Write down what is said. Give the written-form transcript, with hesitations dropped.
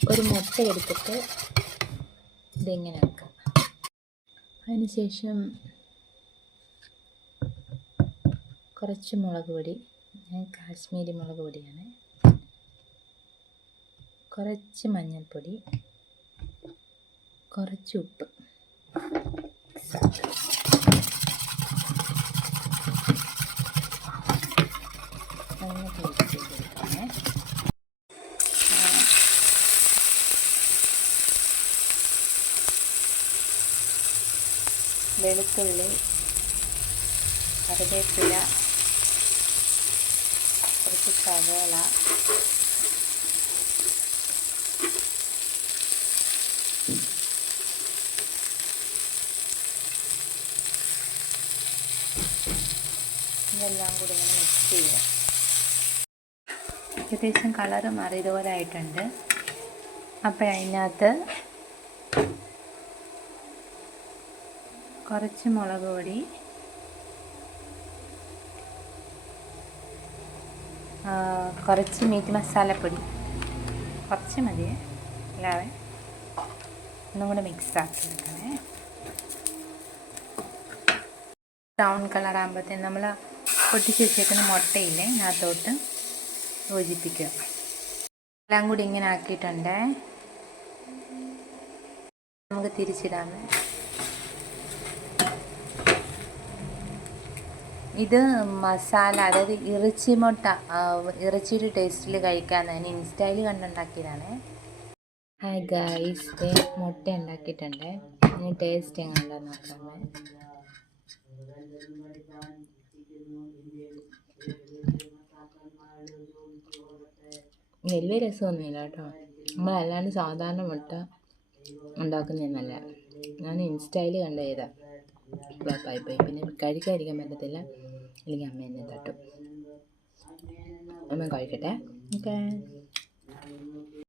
ഒരു മുട്ട എടുത്തിട്ട് ഇതിങ്ങനെ വെക്കാം. അതിനുശേഷം കുറച്ച് മുളക് പൊടി, ഞാൻ കാശ്മീരി മുളക് പൊടിയാണ്, കുറച്ച് മഞ്ഞൾപ്പൊടി, കുറച്ച് ഉപ്പ്, നന്നായിട്ട് മിക്സ് ചെയ്തെടുക്കണേ. വെളുത്തുള്ളി, കറിവേപ്പില, കുറച്ച് സവോള, ഇതെല്ലാം കൂടി ഇങ്ങനെ മിക്സ് ചെയ്യുക. ഏകദേശം കളറ് മാറിയതുപോലെ ആയിട്ടുണ്ട്. അപ്പോൾ അതിനകത്ത് കുറച്ച് മുളക് പൊടി, കുറച്ച് മീറ്റ് മസാലപ്പൊടി, കുറച്ച് മതി, അല്ലാതെ ഒന്നും കൂടെ മിക്സ് ആക്കി എടുക്കണേ. ബ്രൗൺ കളറാകുമ്പോഴത്തേന് നമ്മൾ പൊട്ടിച്ച് വെച്ചേക്കുന്ന മുട്ടയില്ലേ അതിനകത്തോട്ട് യോജിപ്പിക്കുക. എല്ലാം കൂടി ഇങ്ങനെ ആക്കിയിട്ടുണ്ട്. നമുക്ക് തിരിച്ചിടാമേ. ഇത് മസാല, അതായത് ഇറച്ചി മുട്ട, ഇറച്ചിയുടെ ടേസ്റ്റിൽ കഴിക്കാമെന്ന് ഇൻസ്റ്റയിൽ കണ്ടുണ്ടാക്കിയതാണ്. ഹായ് ഗായ്സ്, മുട്ട ഉണ്ടാക്കിയിട്ടുണ്ട്. ഇനി ടേസ്റ്റ് എങ്ങനെയുണ്ടെന്ന് നോക്കാമേ. വലിയ രസമൊന്നുമില്ല കേട്ടോ. നമ്മളല്ലാണ്ട് സാധാരണ മുട്ട ഉണ്ടാക്കുന്നതെന്നല്ല, ഞാൻ ഇൻസ്റ്റയിൽ കണ്ട ചെയ്താൽ ഫ്ലോപ്പായിപ്പോയി. പിന്നെ കഴിക്കാതിരിക്കാൻ പറ്റത്തില്ല, അല്ലെങ്കിൽ അമ്മ എന്നെ തട്ടും. അമ്മ കഴിക്കട്ടെ. ഓക്കെ.